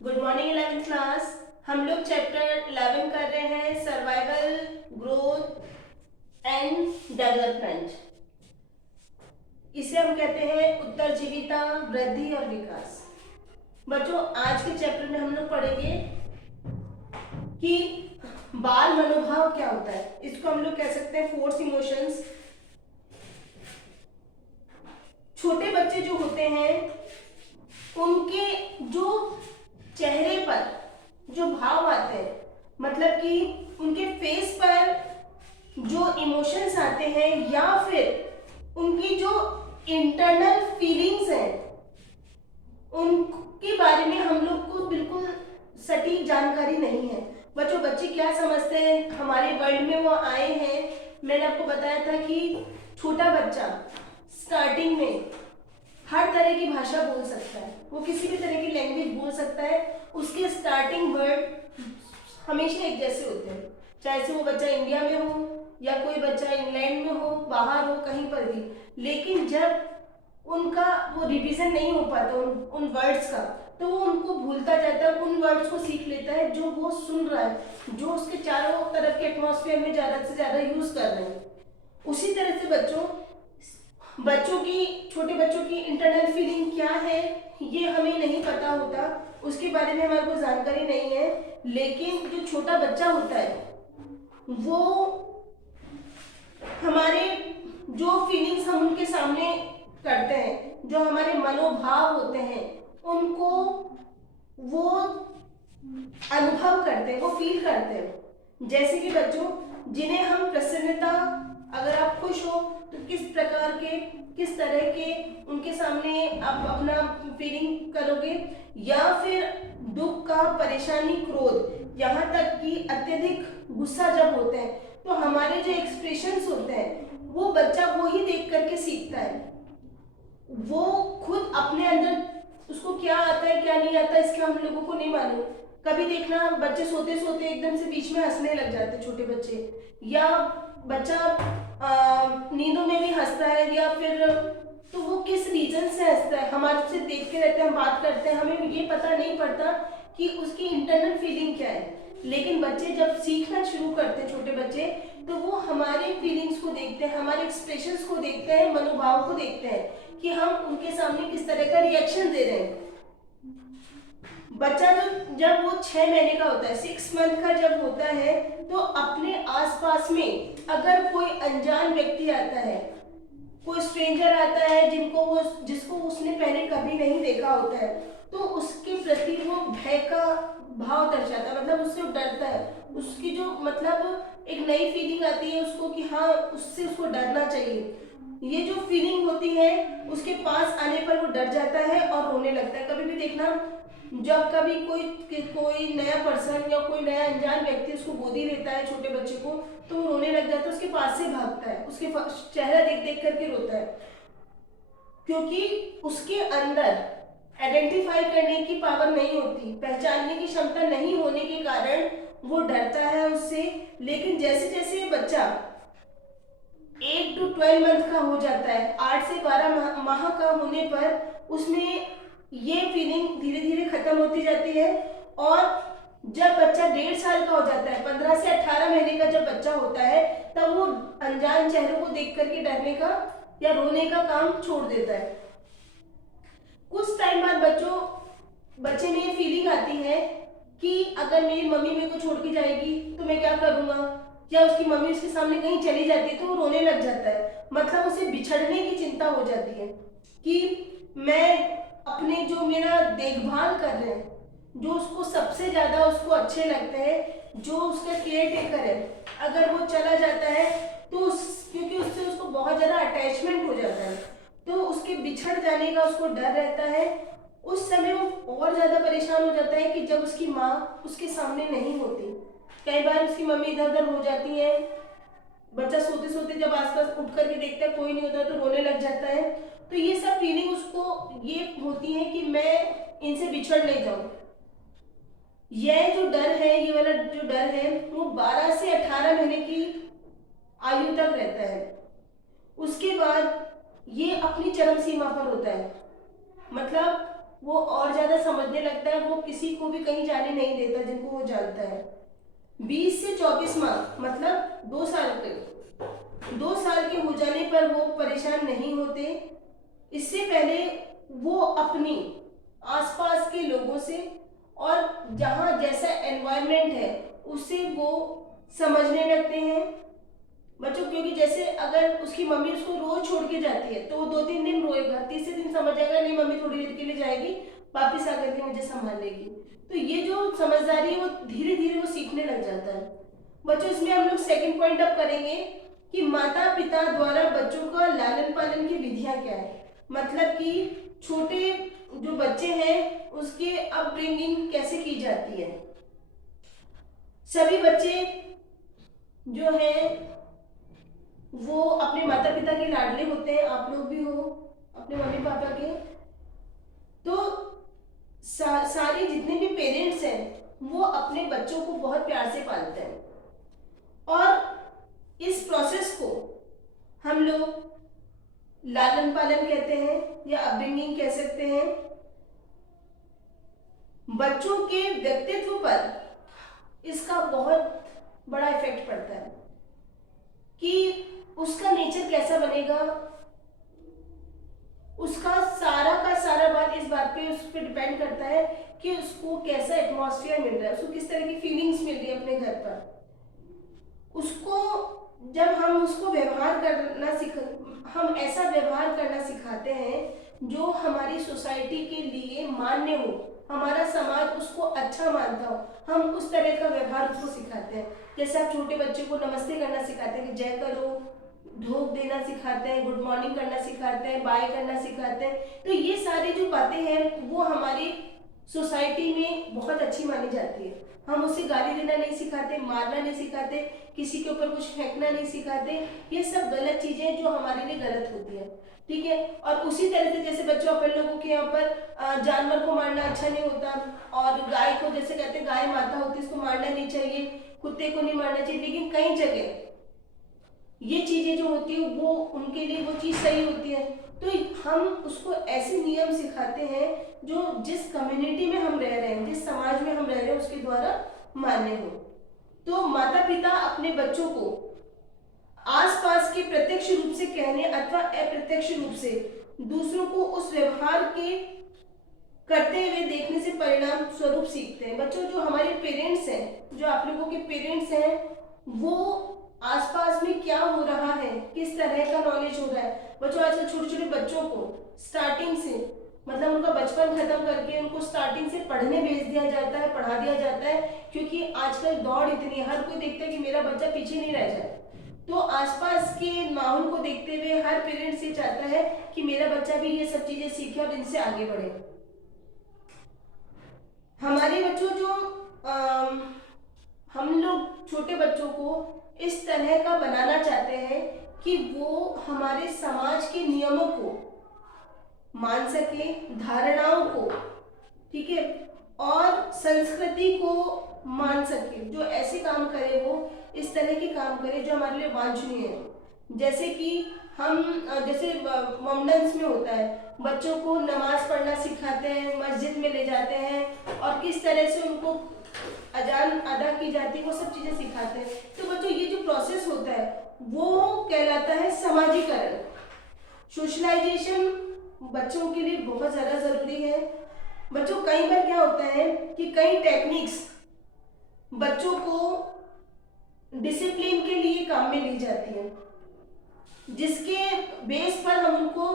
Good morning 11th class. हम लोग chapter 11 कर रहे हैं सर्वाइवल, ग्रोथ एंड डेवलपमेंट। इसे हम कहते हैं उत्तरजीविता, वृद्धि और विकास। बच्चों, आज के चैप्टर में हम लोग पढ़ेंगे कि बाल मनोभाव क्या होता है। इसको हम लोग कह सकते हैं फोर्स इमोशंस। छोटे बच्चे जो होते हैं उनके जो चेहरे पर जो भाव आते हैं, मतलब कि उनके फेस पर जो इमोशंस आते हैं या फिर उनकी जो इंटरनल फीलिंग्स हैं, उनके बारे में हम लोग को बिल्कुल सटीक जानकारी नहीं है। बच्चों, बच्चे क्या समझते हैं हमारे वर्ल्ड में वो आए हैं। मैंने आपको बताया था कि छोटा बच्चा स्टार्टिंग में हर तरह की भाषा बोल सकता है, वो किसी भी तरह की लैंग्वेज बोल सकता है। उसके स्टार्टिंग वर्ड हमेशा एक जैसे होते हैं, चाहे से वो बच्चा इंडिया में हो या कोई बच्चा इंग्लैंड में हो, बाहर हो, कहीं पर भी। लेकिन जब उनका वो रिवीजन नहीं हो पाता उन वर्ड्स का, तो वो उनको भूलता जाता है, उन वर्ड्स को सीख लेता है जो वो सुन रहा है, जो उसके चारों तरफ के एटमॉस्फेयर में ज़्यादा से ज़्यादा यूज कर रहे हैं। उसी तरह से बच्चों की छोटे बच्चों की इंटरनल फीलिंग क्या है ये हमें नहीं पता होता, उसके बारे में हमारे को जानकारी नहीं है। लेकिन जो छोटा बच्चा होता है वो हमारे जो फीलिंग्स हम उनके सामने करते हैं, जो हमारे मनोभाव होते हैं, उनको वो अनुभव करते हैं, वो फील करते हैं। जैसे कि बच्चों, जिन्हें हम प्रसन्नता, अगर आप खुश हो तो किस प्रकार के, किस तरह के उनके सामने आप अपना फीलिंग करोगे, या फिर दुख का, परेशानी, क्रोध, यहाँ तक कि अत्यधिक गुस्सा जब होते हैं, तो हमारे जो एक्सप्रेशंस होते हैं वो बच्चा वो ही देख करके सीखता है। वो खुद अपने अंदर उसको क्या आता है क्या नहीं आता इसके हम लोगों को नहीं मालूम। कभी देखना बच्चे सोते सोते एकदम से बीच में हंसने लग जाते, छोटे बच्चे, या बच्चा नींदों में भी हंसता है, या फिर तो वो किस रीजन से हंसता है, हमारे से देखते रहते हैं, हम बात करते हैं, हमें ये पता नहीं पड़ता कि उसकी इंटरनल फीलिंग क्या है। लेकिन बच्चे जब सीखना शुरू करते हैं, छोटे बच्चे, तो वो हमारे फीलिंग्स को देखते हैं, हमारे एक्सप्रेशंस को देखते हैं, मनोभाव को देखते हैं कि हम उनके सामने किस तरह का रिएक्शन दे रहे हैं। बच्चा जब वो 6 महीने का होता है, 6 मंथ का जब होता है, तो अपने आसपास में अगर कोई अनजान व्यक्ति आता है, कोई स्ट्रेंजर आता है जिसको उसने पहले कभी नहीं देखा होता है, तो उसके प्रति वो भय का भाव दर्शाता है, मतलब उससे डरता है। उसकी जो मतलब एक नई फीलिंग आती है उसको कि हाँ, उससे उसको डरना चाहिए। ये जो फीलिंग होती है उसके पास आने पर वो डर जाता है और रोने लगता है। कभी भी देखना, जब कभी कोई नया पर्सन या कोई नया अनजान व्यक्ति उसको गोदी लेता है छोटे बच्चे को, तो वो रोने लग जाता है, उसके पास से भागता है, उसके चेहरा देख देख करके रोता है, क्योंकि उसके अंदर आइडेंटिफाई करने की पावर नहीं होती, पहचानने की क्षमता नहीं होने के कारण वो डरता है उससे। लेकिन जैसे जैसे बच्चा 8 to 12 मंथ का हो जाता है, 8 से 12 माह का होने पर उसमें ये फीलिंग धीरे धीरे खत्म होती जाती है। और जब बच्चा 1.5 साल का हो जाता है, 15 से 18 महीने का जब बच्चा होता है, तब वो अनजान चेहरों को देख करके डरने का या रोने का काम छोड़ देता है। कुछ टाइम बाद बच्चे में ये फीलिंग आती है कि अगर मेरी मम्मी मेरे को छोड़ के जाएगी तो मैं क्या करूंगा, या उसकी मम्मी उसके सामने कहीं चली जाती है तो वो रोने लग जाता है, मतलब उसे बिछड़ने की चिंता हो जाती है कि मैं अपने जो मेरा देखभाल कर रहे हैं, जो उसको सबसे ज्यादा उसको अच्छे लगते हैं, जो उसका केयर टेकर है, अगर वो चला जाता है तो क्योंकि उससे उसको बहुत ज्यादा अटैचमेंट हो जाता है, तो उसके बिछड़ जाने का उसको डर रहता है। उस समय वो और ज्यादा परेशान हो जाता है कि जब उसकी माँ उसके सामने नहीं होती। कई बार उसकी मम्मी इधर उधर हो जाती है, बच्चा सोते सोते जब आसपास उठ करके देखता है कोई नहीं होता तो रोने लग जाता है। तो ये सब फीलिंग उसको ये होती है कि मैं इनसे बिछड़ नहीं जाऊं। यह जो डर है, ये वाला जो डर है, वो 12 से 18 महीने की आयु तक रहता है। उसके बाद ये अपनी चरम सीमा पर होता है, मतलब वो और ज्यादा समझने लगता है, वो किसी को भी कहीं जाने नहीं देता जिनको वो जानता है। 20 से 24 माह मतलब 2 साल के हो जाने पर वो परेशान नहीं होते। इससे पहले वो अपनी आसपास के लोगों से और जहाँ जैसा एनवायरनमेंट है उससे वो समझने लगते हैं बच्चों। क्योंकि जैसे अगर उसकी मम्मी उसको रोज छोड़ के जाती है तो वो 2-3 दिन रोएगा, तीसरे दिन समझ जाएगा नहीं मम्मी थोड़ी देर के लिए जाएगी, वापिस आकर के मुझे संभाल लेगी। तो ये जो समझदारी है वो धीरे धीरे वो सीखने लग जाता है बच्चों। इसमें हम लोग सेकंड पॉइंट अप करेंगे कि माता पिता द्वारा बच्चों का लालन पालन की विधियां क्या है। मतलब कि छोटे जो बच्चे हैं उसके अपब्रिंगिंग कैसे की जाती है। सभी बच्चे जो हैं वो अपने माता पिता के लाडले होते हैं, आप लोग भी हो अपने मम्मी पापा के। तो सारे जितने भी पेरेंट्स हैं वो अपने बच्चों को बहुत प्यार से पालते हैं और इस प्रोसेस को हम लोग लालन पालन कहते हैं या अपब्रिंगिंग कह सकते हैं। बच्चों के व्यक्तित्व पर इसका बहुत बड़ा इफेक्ट पड़ता है कि उसका नेचर कैसा बनेगा। उसका सारा का सारा बात इस बात पे उस पर डिपेंड करता है कि उसको कैसा एटमॉस्फेयर मिल रहा है, उसको किस तरह की फीलिंग्स मिल रही है अपने घर पर। उसको जब हम उसको व्यवहार करना हम ऐसा व्यवहार करना सिखाते हैं जो हमारी सोसाइटी के लिए मान्य हो, हमारा समाज उसको अच्छा मानता हो, हम उस तरह का व्यवहार उसको सिखाते हैं। जैसे आप छोटे बच्चे को नमस्ते करना सिखाते हैं कि जय करो, ढोक देना सिखाते हैं, गुड मॉर्निंग करना सिखाते हैं, बाय करना सिखाते हैं। तो ये सारी जो बातें हैं वो हमारी सोसाइटी में बहुत अच्छी मानी जाती है। हम उसे गाली देना नहीं सिखाते, मारना नहीं सिखाते, किसी के ऊपर कुछ फेंकना नहीं सिखाते। ये सब गलत चीजें जो हमारे लिए गलत होती है, ठीक है। और उसी तरह से जैसे बच्चों अपन लोगों के यहाँ पर जानवर को मारना अच्छा नहीं होता, और गाय को जैसे कहते हैं गाय माता होती है इसको मारना नहीं चाहिए, कुत्ते को नहीं मारना चाहिए। लेकिन कई जगह ये चीजें जो होती है वो उनके लिए वो चीज सही होती है। तो हम उसको ऐसे नियम सिखाते हैं जो जिस कम्युनिटी में हम रह रहे हैं, जिस समाज में हम रह रहे हैं उसके द्वारा मान्य हो। तो माता पिता अपने बच्चों को आसपास के प्रत्यक्ष रूप से कहने अथवा अप्रत्यक्ष रूप से दूसरों को उस व्यवहार के करते हुए देखने से परिणाम स्वरूप सीखते हैं। बच्चों जो हमारे पेरेंट्स हैं, जो आप लोगों के पेरेंट्स हैं, वो आसपास में क्या हो रहा है, किस तरह का नॉलेज हो रहा है। बच्चों आजकल छोटे छोटे बच्चों को स्टार्टिंग से मतलब उनका बचपन खत्म करके उनको स्टार्टिंग से पढ़ने भेज दिया जाता है, पढ़ा दिया जाता है, क्योंकि आजकल दौड़ इतनी है, हर कोई देखता है कि मेरा बच्चा पीछे नहीं रह जाए। तो आसपास के माहौल को देखते हुए हर पेरेंट्स ये चाहता है कि मेरा बच्चा भी ये सब चीजें सीखे और इनसे आगे बढ़े। हमारे बच्चों जो हम लोग छोटे बच्चों को इस तरह का बनाना चाहते हैं कि वो हमारे समाज के नियमों को मान सके, धारणाओं को, ठीक है, और संस्कृति को मान सके। जो ऐसे काम करे वो इस तरह के काम करे जो हमारे लिए वांछनीय है। जैसे कि हम जैसे मोमडन्स में होता है, बच्चों को नमाज पढ़ना सिखाते हैं, मस्जिद में ले जाते हैं और किस तरह से उनको अजान अदा की जाती है, वो सब चीजें सिखाते हैं। तो बच्चों ये जो प्रोसेस होता है वो कहलाता है समाजीकरण। सोशलाइजेशन बच्चों के लिए बहुत ज्यादा जरूरी है। बच्चों कई बार क्या होता है कि कई टेक्निक्स बच्चों को डिसिप्लिन के लिए काम में ली जाती है, जिसके बेस पर हम उनको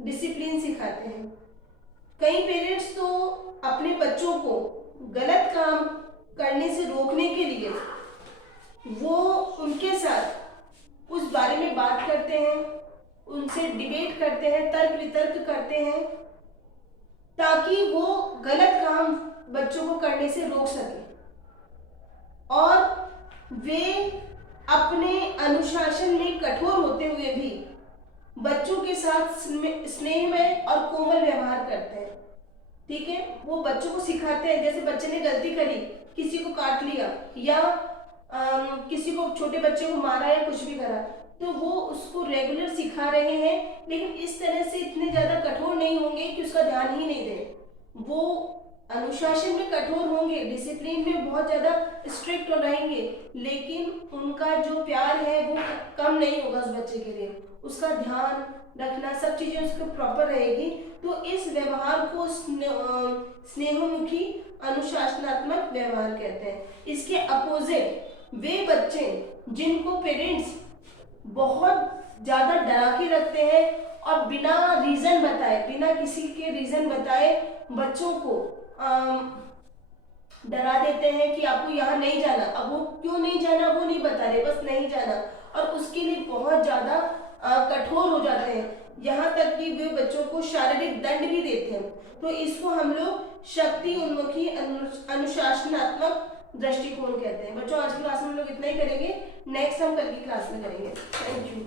डिसिप्लिन सिखाते हैं। कई पेरेंट्स तो अपने बच्चों को गलत काम करने से रोकने के लिए वो उनके साथ उस बारे में बात करते हैं, उनसे डिबेट करते हैं, तर्क वितर्क करते हैं, ताकि वो गलत काम बच्चों को करने से रोक सके और वे अपने अनुशासन में कठोर होते हुए भी बच्चों के साथ स्नेहमय और कोमल व्यवहार करते हैं, ठीक है। वो बच्चों को सिखाते हैं, जैसे बच्चे ने गलती करी, किसी को काट लिया या किसी को छोटे बच्चे को मारा या कुछ भी करा, तो वो उसको रेगुलर सिखा रहे हैं, लेकिन इस तरह से इतने ज्यादा कठोर नहीं होंगे कि उसका ध्यान ही नहीं दें। वो अनुशासन में कठोर होंगे, डिसिप्लिन में बहुत ज्यादा स्ट्रिक्ट रहेंगे, लेकिन उनका जो प्यार है वो कम नहीं होगा उस बच्चे के लिए, उसका ध्यान रखना सब चीजें उसको प्रॉपर रहेगी। तो इस व्यवहार को स्नेहमुखी अनुशासनात्मक व्यवहार कहते हैं। इसके अपोजिट वे बच्चे जिनको पेरेंट्स बहुत ज्यादा डरा के रखते हैं और बिना रीजन बताए, बिना किसी के रीजन बताए बच्चों को डरा देते हैं कि आपको यहाँ नहीं जाना। अब वो क्यों नहीं जाना वो नहीं बता रहे, बस नहीं जाना, और उसके लिए बहुत ज्यादा कठोर हो जाते हैं, यहाँ तक कि वे बच्चों को शारीरिक दंड भी देते हैं। तो इसको हम लोग शक्ति उन्मुखी अनुशासनात्मक दृष्टिकोण कहते हैं। बच्चों आज की क्लास में हम लोग इतना ही करेंगे, नेक्स्ट हम कल की क्लास में करेंगे। Thank you.